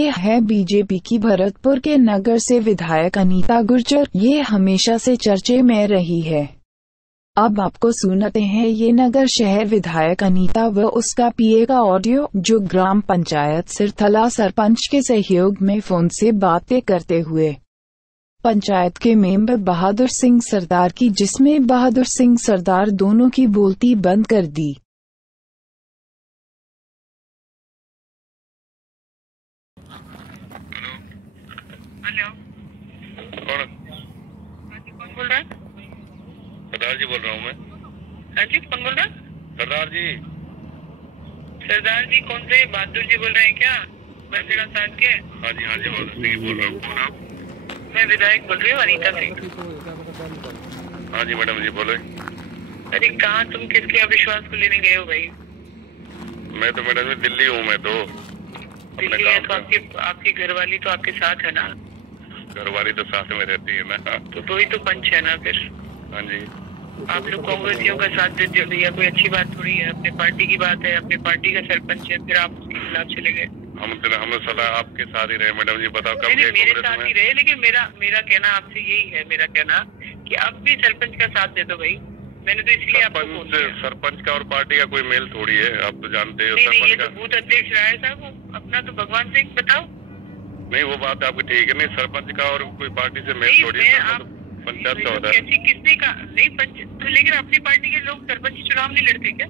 ये है बीजेपी की भरतपुर के नगर से विधायक अनीता गुर्जर। ये हमेशा से चर्चे में रही है। अब आपको सुनाते हैं ये नगर शहर विधायक अनीता व उसका पीए का ऑडियो, जो ग्राम पंचायत सिरथला सरपंच के सहयोग में फोन से बातें करते हुए पंचायत के मेंबर बहादुर सिंह सरदार की, जिसमें बहादुर सिंह सरदार दोनों की बोलती बंद कर दी। हेलो, कौन? हाँ जी, कौन बोल रहा है? सरदार जी बोल रहा हूँ मैं। हाँ जी, कौन बोल रहा है? सरदार जी। सरदार जी कौन से? बहादुर जी बोल रहे हैं क्या? बरखेड़ा साथ के? हाँ जी बहादुर सिंह बोल रहा हूँ। कौन आप? मैं विधायक बोल रही हूँ, अनीता सिंह। हाँ जी मैडम जी बोले। अरे कहाँ तुम किसके अविश्वास को लेने गए हो भाई? मैं तो मैडम जी दिल्ली हूँ। मैं तो दिल्ली है तो आपकी घरवाली तो आपके साथ है ना? घरवाली तो साथ में रहती है ना। तो वही तो पंच है ना फिर। हाँ जी। आप लोग कांग्रेसियों का साथ देते हो भैया, कोई अच्छी बात थोड़ी है। अपने पार्टी की बात है, अपने पार्टी का सरपंच है, फिर आप उसके खिलाफ चले गए। हम सदा आपके साथ ही रहे मैडम जी। बताओ कब नहीं, गए मेरे कांग्रेस साथ में? ही रहे, लेकिन मेरा कहना आपसे यही है, मेरा कहना कि अब भी सरपंच का साथ दे दो भाई। मैंने तो इसलिए आपको फोन किया। सरपंच का और पार्टी का कोई मेल थोड़ी है, आप तो जानते हो। नहीं, ये सरपंच तो बूथ अध्यक्ष रहा है साहब, अपना तो भगवान सिंह। बताओ। नहीं, वो बात आपकी ठीक है। नहीं, सरपंच का और कोई पार्टी से मेल थोड़ी है। पंचायत का होता है। कैसी किसने का नहीं पंच तो, लेकिन अपनी पार्टी के लोग सरपंच चुनाव नहीं लड़ते क्या?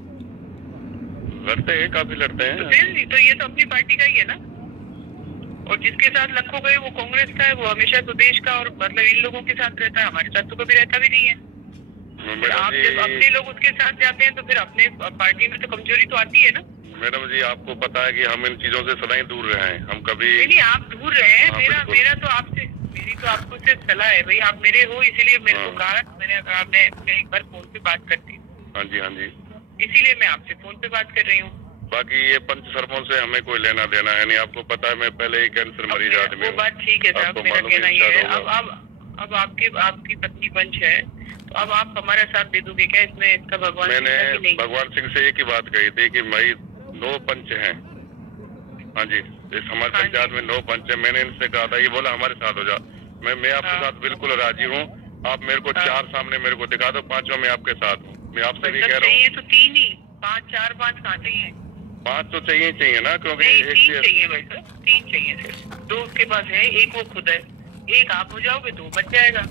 लड़ते हैं, काफी लड़ते हैं। तो फिर नहीं, तो ये तो अपनी पार्टी का ही है ना। और जिसके साथ लखो गए वो कांग्रेस का है, वो हमेशा तो देश का और मतलब इन लोगों के साथ रहता है। हमारे साथ तो कभी रहता भी नहीं है। आप जब अपने लोग उसके साथ जाते हैं तो फिर अपने पार्टी में तो कमजोरी तो आती है ना। मैडम जी आपको पता है कि हम इन चीजों से सदा ही दूर रहे हैं। हम कभी नहीं, आप दूर रहे हैं। मेरी तो आपको सिर्फ सलाह है भाई, आप मेरे हो इसीलिए मेरे को कहा। मैंने कहा मैं एक बार फोन पे बात करती हूँ। हाँ जी। इसीलिए मैं आपसे फोन पे बात कर रही हूँ। बाकी ये पंच सरपंच से हमें कोई लेना देना है नहीं। आपको पता है मैं पहले ही कैंसर मरीज आदमी हूँ। वो बात ठीक है साहब, मेरा कहना ये है। अब आपकी पत्नी पंच है तो अब आप हमारा साथ दे दोगे क्या इसमें? इसका भगवान मैंने भगवान सिंह से एक ही बात कही थी कि भाई 9 पंच हैं। हाँ जी, इस हमारे पंचायत में 9 पंच है। मैंने इनसे कहा था, ये बोला हमारे साथ हो जा। मैं आपके साथ बिल्कुल राजी हूँ। आप मेरे को 4 सामने मेरे को दिखा दो, 5 में आपके साथ हूँ। मैं आपसे भी कह रहा हूँ। तो 3 ही, 5, 4, 5 कहाँ चाहिए? 5 तो चाहिए ना, क्योंकि 3 चाहिए भाई सर, 3 चाहिए सिर्फ। 2 उसके पास है, 1 वो खुद है। 1 आप हो जाओगे तो बच जाएगा।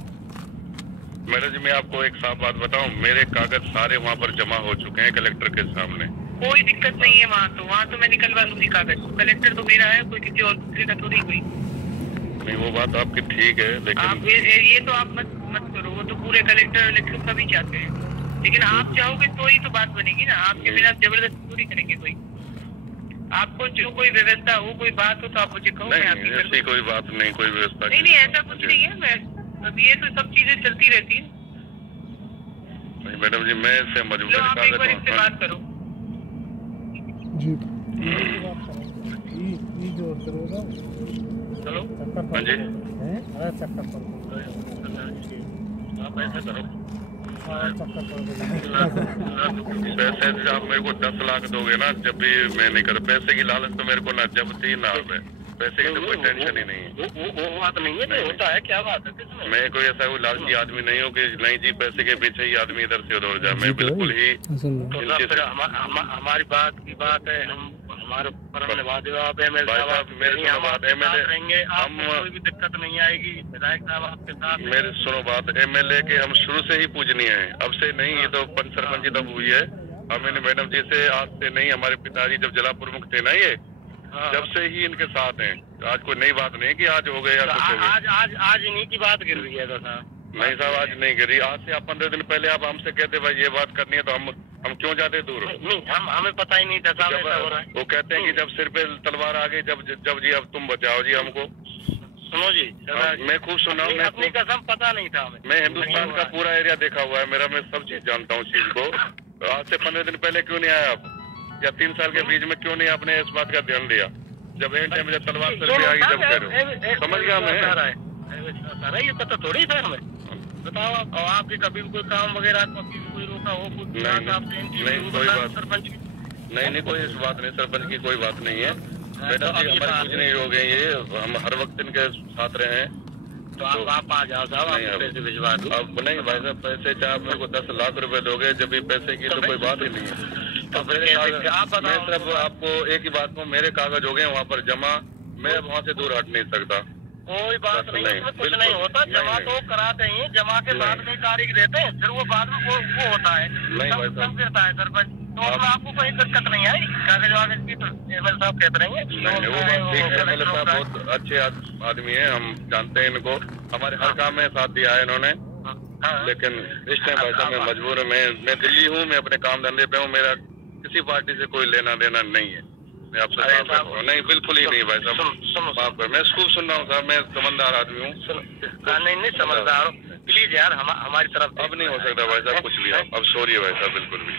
मैडम जी मैं आपको एक साफ बात बताऊं, मेरे कागज सारे वहाँ पर जमा हो चुके हैं कलेक्टर के सामने। कोई दिक्कत नहीं है वहाँ तो मैं निकलवा लूंगी कागज। कलेक्टर तो मेरा है, कोई किसी और दूसरे का थोड़ी कोई। नहीं, वो बात आपकी ठीक है, लेकिन आप ये तो आप मत करो। वो तो पूरे कलेक्टर इलेक्शन का भी चाहते हैं, लेकिन आप चाहोगे तो ही तो बात बनेगी ना। आपके बिना जबरदस्ती थोड़ी करेंगे कोई। आपको जो कोई व्यवस्था हो, कोई बात हो तो आप मुझे कहो। नहीं, ऐसी कोई बात नहीं, कोई व्यवस्था नहीं, ऐसा कुछ नहीं है। मैं अब ये तो सब चीजें चलती रहती है। नहीं मैडम जी, मैं इससे मजबूर आप एक बार इससे बात करो जी। चलो। हाँ जी, आप ऐसा करो, पैसे आप मेरे को 10 लाख दोगे ना, जब भी मैं नहीं कर। पैसे की लालच तो मेरे को ना जब थी ना है। पैसे की तो कोई टेंशन ही नहीं है। वो बात नहीं है। नहीं होता है, क्या बात है? मैं कोई ऐसा कोई लालची आदमी नहीं हूँ कि नहीं जी पैसे के पीछे ही आदमी इधर से उधर जाए। मैं बिल्कुल ही हमारी बात की बात है। हमारे रहेंगे, हम कोई भी दिक्कत नहीं आएगी। विधायक साहब आपके साथ। मेरे सुनो बात, MLA के हम शुरू से ही पूजनीय है, अब से नहीं। ये तो पंच सरपंच तब हुई है। हमने मैडम जी से आज से नहीं, हमारे पिताजी जब जिला प्रमुख थे ना, ये जब से ही इनके साथ हैं। आज कोई नई बात नहीं कि आज हो गए या कुछ हो गया। आज इन्हीं की बात गिर रही है तो साहब। नहीं साहब, आज नहीं गिरी। आज से आप 15 दिन पहले आप हमसे कहते भाई ये बात करनी है, तो हम क्यों जाते दूर? नहीं, हमें पता ही नहीं था साहब ऐसा हो रहा है। वो कहते हैं कि जब सिर पे तलवार आ गई, जब जी अब तुम बचाओ जी हमको। सुनो जी, मैं खूब सुना हूँ। अपनी कसम पता नहीं था हमें। मैं हिंदुस्तान का पूरा एरिया देखा हुआ है मेरा, मैं सब चीज जानता हूँ चीज को। तो आज से 15 दिन पहले क्यों नहीं आया आप? या 3 साल के बीच में क्यों नहीं आपने इस बात का ध्यान दिया? जब एंड टाइम जब तलवार सर पे आ गई, जब करो समझ गया मैं। ये पता थोड़ी था हमें। बताओ आपके कभी कोई काम वगैरह कभी कोई रोका हो? नहीं, कोई बात सरपंच नहीं, कोई इस बात नहीं, सरपंच की कोई बात नहीं है। मैडम जी हमारे कुछ नहीं हो गए, ये हम हर वक्त इनके साथ रहे हैं। तो आप आ जाओ साहब, आप पैसे भिजवा दो। अब नहीं भाई साहब, पैसे चाहे आप मेरे को 10 लाख रुपए दोगे, जब भी पैसे की तो कोई बात ही नहीं है। तो फिर मैं सिर्फ आपको एक ही बात को, मेरे कागज हो गए वहाँ पर जमा, मैं अब वहाँ से दूर हट नहीं सकता। कोई बात नहीं, उसमें कुछ नहीं होता। जमा तो कराते ही, जमा के बाद में तारीख देते हैं, फिर वो बाद में वो होता है, तब गिरता है सरपंच। तो उसमें आपको कोई दिक्कत नहीं आई कागज वागज की? तो एमएल साहब कहते रहेंगे वो बात ठीक है, एमएल साहब बहुत अच्छे आदमी है, हम जानते हैं इनको, हमारे हर काम में साथ दिया है इन्होंने। लेकिन इस टाइम भाई साहब मैं मजबूर हूँ, मैं दिल्ली हूँ, मैं अपने काम धंधे पे हूँ, मेरा किसी पार्टी से कोई लेना देना नहीं है। मैं आपसे नहीं, बिल्कुल ही नहीं भाई साहब, मैं खूब सुन रहा हूँ साहब, मैं समझदार आदमी हूँ। नहीं समझदार हूँ, प्लीज यार हमारी तरफ। अब नहीं हो सकता भाई साहब कुछ भी, अब सॉरी भाई साहब, बिल्कुल भी।